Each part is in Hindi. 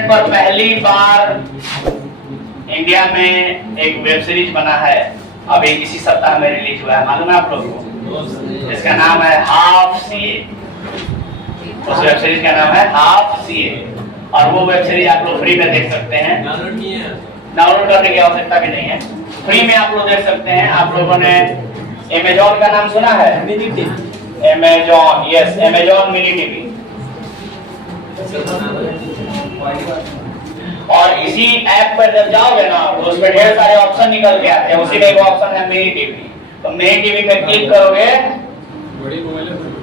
इंटरनेट पर पहली बार इंडिया में एक वेब सीरीज बना है, अभी इसी सप्ताह में रिलीज हुआ है, मालूम है आप लोगों को? इसका नाम है हाफ सीए। उस वेब सीरीज का नाम है हाफ सीए, और वो वेब सीरीज आप लोग फ्री में देख सकते हैं। डाउनलोड करने की आवश्यकता भी नहीं है, फ्री में आप लोग देख सकते हैं। आप लोगों ने अमेज़न का नाम सुना है? Amazon, yes, Amazon mini TV. और इसी ऐप पर जब जाओगे ना तो उसमें ढेर सारे ऑप्शन निकल के आते हैं, उसी में एक ऑप्शन है मिनी टीवी। तो मिनी टीवी पे क्लिक करोगे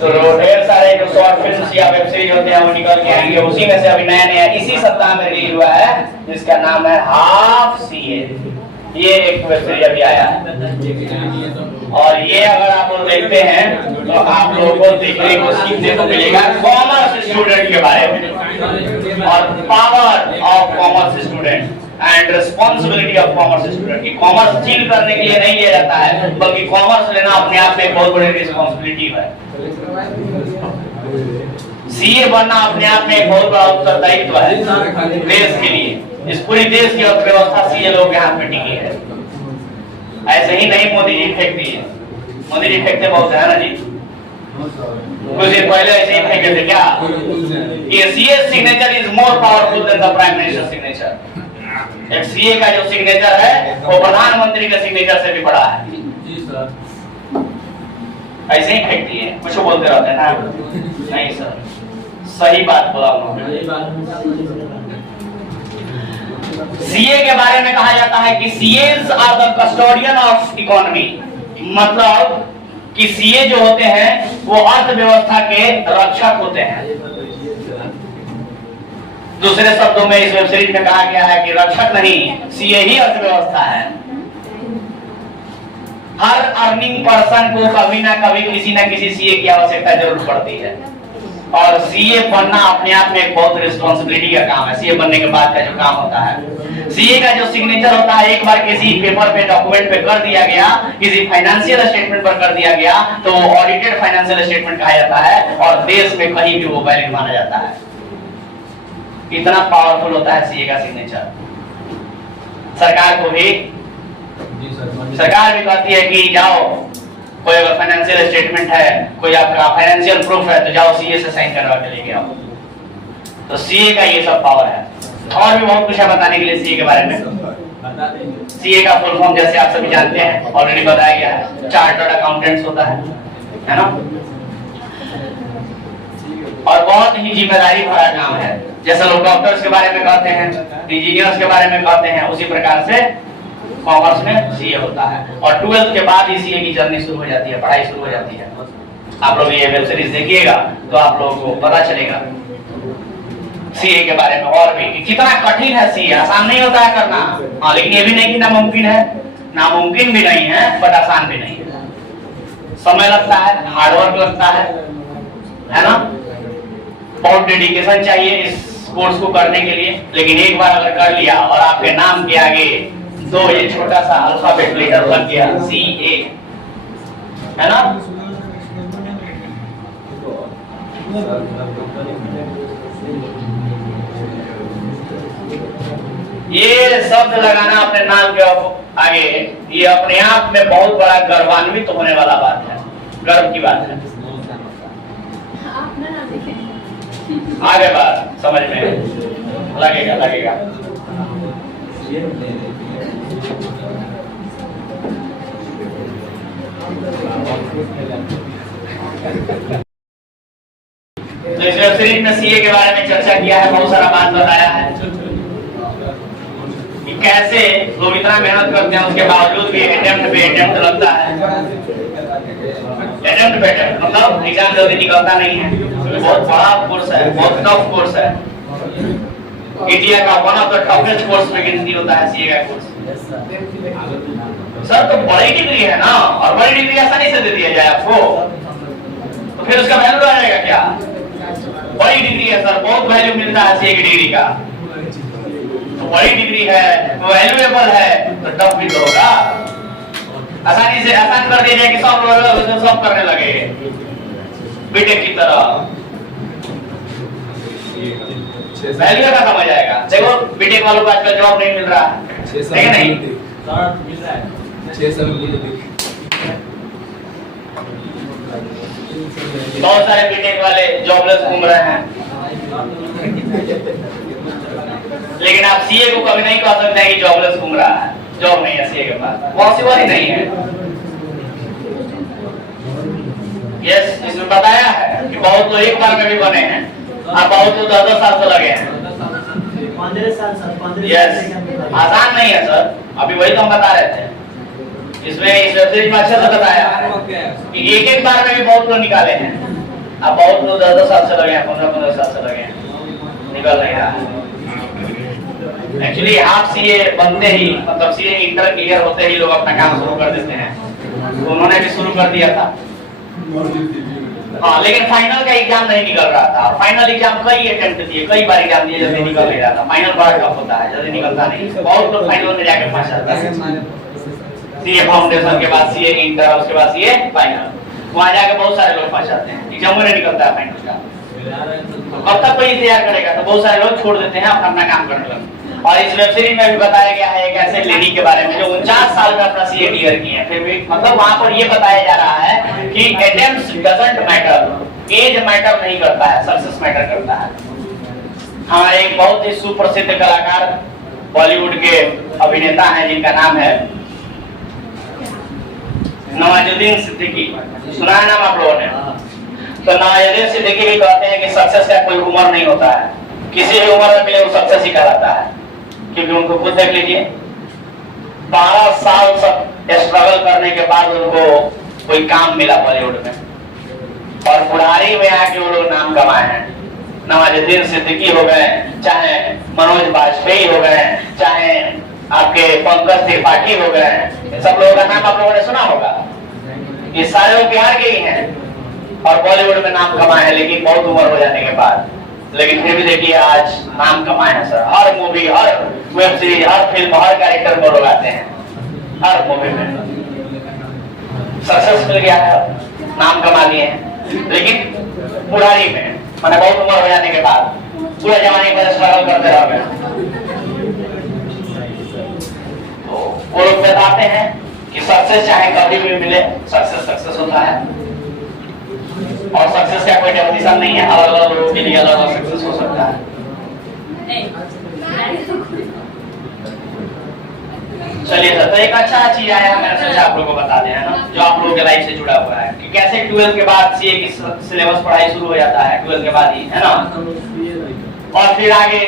तो ढेर सारे जो शॉर्ट फिल्म्स या वेब सीरीज होते हैं वो निकल के आएंगे। उसी में से अभी नया नया इसी सप्ताह में रिलीज हुआ है, जिसका नाम है हाफ सीए। ये एक वेब सीरीज अभी आया है, और ये अगर आप लोग देखते हैं तो आप लोगों को देखने को सीखने को मिलेगा कॉमर्स स्टूडेंट के बारे में, और power of commerce student and responsibility of commerce student. की कॉमर्स चिल करने के लिए नहीं लिया जाता है, बल्कि कॉमर्स लेना अपने आप में एक बहुत बड़ी रिस्पॉन्सिबिलिटी है। सीए बनना अपने आप में एक बहुत बड़ा उत्तरदायित्व है देश के लिए। इस पूरी देश की अर्थव्यवस्था सीए लोगों के हाथ में टिकी है। ऐसे ही नहीं मोदी जी फेंक दिए, मोदी जी फेंकते बहुत है ना जी, कुछ दिन पहले ऐसे ही फेंके थे क्या? ये CA signature is more powerful than the prime minister signature. एक सीए का जो सिग्नेचर है वो प्रधानमंत्री के सिग्नेचर से भी बड़ा है। जी सर, ऐसे ही फेंक दिए, कुछ बोलते रहते हैं ना। नहीं सर, सही बात बोला उन्होंने। सीए के बारे में कहा जाता है कि CS are the custodian of economy, मतलब कि सीए जो होते हैं वो अर्थव्यवस्था के रक्षक होते हैं। दूसरे शब्दों में इस वेब सीरीज में कहा गया है कि रक्षक नहीं, सीए ही अर्थव्यवस्था है। हर अर्निंग पर्सन को कभी ना कभी किसी ना किसी सीए की आवश्यकता जरूर पड़ती है, और सीए बनना अपने आप में एक बहुत रिस्पॉन्सिबिलिटी का काम है। सीए बनने के बाद का जो काम होता है, सीए का जो सिग्नेचर होता है, एक बार किसी पेपर पे डॉक्यूमेंट पे कर दिया गया, किसी फाइनेंशियल स्टेटमेंट पर कर दिया गया, तो ऑडिटेड फाइनेंशियल स्टेटमेंट कहा जाता है, और देश में कहीं भी वो वैलिड माना जाता है। इतना पावरफुल होता है सीए का सिग्नेचर। सरकार को भी, सरकार भी कहती है कि जाओ, कोई अगर फाइनेंशियल स्टेटमेंट है, कोई आपका फाइनेंशियल प्रूफ है, तो जाओ सीए से साइन करवा के लेके आओ। तो सीए का ये सब पावर है। और भी बहुत कुछ है बताने के लिए सीए के बारे में। सीए का फुल फॉर्म जैसे आप सभी जानते हैं, ऑलरेडी बताया गया है, चार्टर्ड अकाउंटेंट्स होता है ना। और बहुत ही जिम्मेदारी भरा काम है। जैसे लोग डॉक्टर्स के बारे में कहते हैं, इंजीनियर्स के बारे में कहते हैं, उसी प्रकार से कॉमर्स में सीए होता है। और 12th के बाद ही सीए की जर्नी शुरू हो जाती है, पढ़ाई शुरू हो जाती है। आप लोग ये वेब सीरीज देखिएगा तो आप लोगों को पता चलेगा सीए के बारे में और भी कि कितना कठिन है सीए। आसान नहीं होता है करना, हाँ, लेकिन ये भी नहीं कि नामुमकिन है, नामुमकिन भी नहीं है, बट आसान भी नहीं है। समय लगता है, हार्डवर्क लगता है ना, बहुत डेडिकेशन चाहिए इस कोर्स को करने के लिए। लेकिन एक बार अगर कर लिया और आपके नाम के आगे दो ये छोटा सा अल्फाबेट लेटर लग गया, सीए, है ना, ये शब्द लगाना अपने नाम के आगे, ये अपने आप में बहुत बड़ा गर्वान्वित होने वाला बात है, गर्व की बात है। आगे बात समझ में लगेगा लगेगा। इस वेब सीरीज में सीए के बारे में चर्चा किया है, बहुत सारा बात बताया है कि कैसे लोग इतना मेहनत करते हैं, उसके बावजूद भी अटेम्प्ट पे अटेम्प्ट लगता है। अटेम्प्ट पे अटेम्प्ट मतलब एग्जाम जल्दी निकलता नहीं है। बहुत बड़ा कोर्स है, बहुत टफ कोर्स है, इंडिया का one of the toughest course में गिनती होता है सीए का कोर्स। सर तो बड़ी डिग्री है ना, और बड़ी डिग्री आसानी से दे दिया जाए आपको, तो फिर उसका वैल्यू रहेगा क्या? बड़ी डिग्री है सर, बहुत वैल्यू मिलता है सीए की डिग्री का, तो बड़ी डिग्री है, वैल्यूएबल है, तो टफ भी तो होगा। आसानी से आसान कर दिया जाए कि सब करने लगे बीटेक की तरह। वैल्यू का समझ आएगा। देखो बीटेक वालों को आजकल जॉब नहीं मिल रहा है, ठीक है नहीं? मिल रहा है 6 साल बहुत सारे बीटेक वाले जॉबलेस घूम रहे हैं, लेकिन आप सीए को कभी नहीं कह सकते हैं कि जॉबलेस घूम रहा है, जॉब नहीं है सीए के पास, पॉसिबल ही नहीं है। यस, इसमें बताया है कि बहुत लोग एक बार में भी बने हैं और बहुत लोग 10-10 साल से लगे हैं। 15 साल यस, आसान नहीं है सर, अभी वही तो हम बता रहे थे। इसमें इस वेब सीरीज में अच्छे से बताया है कि एक बार में भी बहुत लोग निकाले हैं, अब बहुत लोग 10-10 साल से लगे हैं, 15-15 साल से लगे हैं, निकल नहीं रहा है। एक्चुअली आप सीए बनते ही, मतलब सीए इंटर क्लियर होते ही लोग अपना काम शुरू कर देते हैं, तो उन्होंने भी शुरू कर दिया था। हाँ, लेकिन फाइनल का एग्जाम नहीं निकल रहा था। फाइनल एग्जाम कई अटेम्प्ट दिए, कई बार एग्जाम दिए, जल्दी निकल नहीं रहा था। फाइनल बड़ा टफ होता है, जल्दी निकलता नहीं, बहुत लोग फाइनल में जाके फंस जाता है। सीए फाउंडेशन के बाद सीए इंटर, उसके बाद सीए फाइनल, वहां जाके बहुत सारे लोग फंस जाते हैं, एग्जाम में नहीं निकलता है फाइनल का। तो कब तक कोई तैयार करेगा, तो बहुत सारे लोग छोड़ देते हैं, अपना काम करने लगते हैं। और इस वेब सीरीज में भी बताया गया है एक ऐसे लेडी के बारे में जो 49 साल में अपना सीए क्लियर किए हैं, फिर भी मतलब वहां पर ये बताया जा रहा है कि attempts doesn't matter, as matter नहीं करता है, सक्सेस मैटर करता है। हमारे एक बहुत ही सुप्रसिद्ध कलाकार बॉलीवुड के अभिनेता हैं जिनका नाम है नवाजुद्दीन सिद्दीकी, सुना है नाम आप लोगों ने? तो नवाजुद्दीन सिद्दीकी भी कहते हैं कि सक्सेस का कोई उम्र नहीं होता है, किसी भी उम्र में मिले वो सक्सेस ही कहलाता है। क्योंकि उनको खुद देख लीजिए, 12 साल तक स्ट्रगल करने के बाद उनको कोई काम मिला बॉलीवुड में, और बुढ़ारी में आके वो लोग नाम कमाए हैं। नवाजुद्दीन सिद्दीकी हो गए, चाहे मनोज बाजपेयी हो गए, चाहे आपके पंकज त्रिपाठी हो गए, सब लोगों का नाम आप लोगों ने सुना होगा। ये सारे लोग बिहार के ही हैं और बॉलीवुड में नाम कमाए हैं, लेकिन बहुत उम्र हो जाने के बाद। लेकिन फिर भी देखिए आज नाम कमाए हैं सर, हर मूवी, हर वेब सीरीज, हर फिल्म, हर कैरेक्टर में लोग आते हैं, हर मूवी में सक्सेस मिल गया है, नाम कमा लिए हैं। लेकिन बुढ़ारी में, मैंने बहुत उम्र हो जाने के बाद पूरे जमाने पर स्ट्रगल करते रह गए। तो वो लोग बताते हैं कि सक्सेस चाहे कभी भी मिले, सक्सेस होता है, और सक्सेस का कोई डेफिनेशन नहीं है, अलग अलग लोगों के लिए अलग अलग सक्सेस हो सकता है। चलिए सर, तो एक अच्छा चीज आया, मैंने सोचा आप लोगों को बता दें, है ना, जो आप लोगों के लाइफ से जुड़ा हुआ है कि कैसे 12th के बाद सीए की सिलेबस पढ़ाई शुरू हो जाता है 12th के बाद ही, है ना, और फिर आगे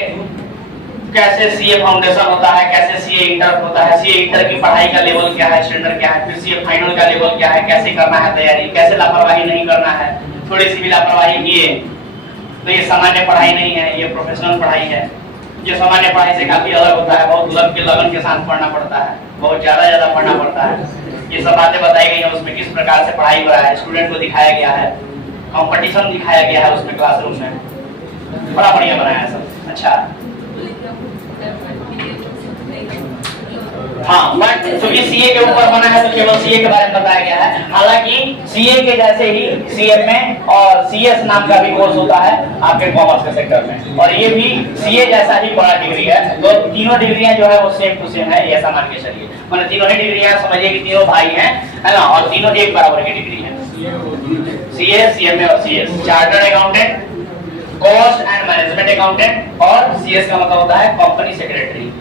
कैसे सीए फाउंडेशन होता है, कैसे सीए इंटर होता है, सीए इंटर की पढ़ाई का लेवल क्या है, स्टैंडर्ड क्या है, फिर सीए फाइनल का लेवल क्या है, कैसे करना है तैयारी, कैसे लापरवाही नहीं करना है। थोड़ी सी भी लापरवाही किए तो ये सामान्य पढ़ाई नहीं है, ये प्रोफेशनल पढ़ाई है। ये सामान्य पढ़ाई से काफी अलग होता है, बहुत लगन के साथ पढ़ना पड़ता है, बहुत ज्यादा पढ़ना पड़ता है। ये सब बातें बताई गई है, उसमें किस प्रकार से पढ़ाई करा है, स्टूडेंट को दिखाया गया है, कंपटीशन दिखाया गया है उसमें क्लासरूम में, बड़ा बढ़िया बनाया है सब। अच्छा, हाँ, बट क्योंकि सीए के ऊपर बना है तो केवल सीए के बारे में बताया गया है। हालांकि सीए के जैसे ही सीएमए और सीएस नाम का भी कोर्स होता है आपके कॉमर्स के सेक्टर में, और ये भी सीए जैसा ही बड़ा डिग्री है। तो तीनों डिग्रियां जो है वो सेम टू सेम है, ऐसा मान के चलिए। मतलब तीनों ही डिग्रियां समझिए कि तीनों भाई हैं, है ना, और तीनों एक बराबर की डिग्री है। सीए, सीएमए और CS, chartered accountant, cost and management accountant, और सीएस का मतलब होता है कंपनी सेक्रेटरी।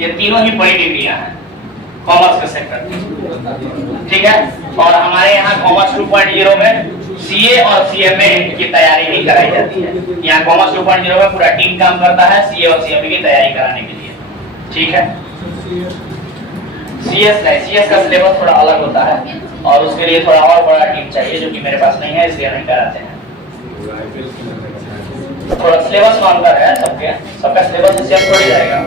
ये तीनों ही बड़ी डिग्रियां हैं कॉमर्स के सेक्टर में, ठीक है। और हमारे यहाँ कॉमर्स 2.0 में सीए और सीएमए की तैयारी भी कराई जाती है। यहाँ कॉमर्स 2.0 में पूरा टीम काम करता है सीए और सीएमए की तैयारी कराने के लिए, ठीक है। सीएस का सिलेबस थोड़ा अलग होता है और उसके लिए थोड़ा और बड़ा टीम चाहिए, जो कि मेरे पास नहीं है, इसलिए नहीं कराते हैं। थोड़ा सिलेबस में अंतर है, सबका सिलेबस सेम थोड़ी रहेगा।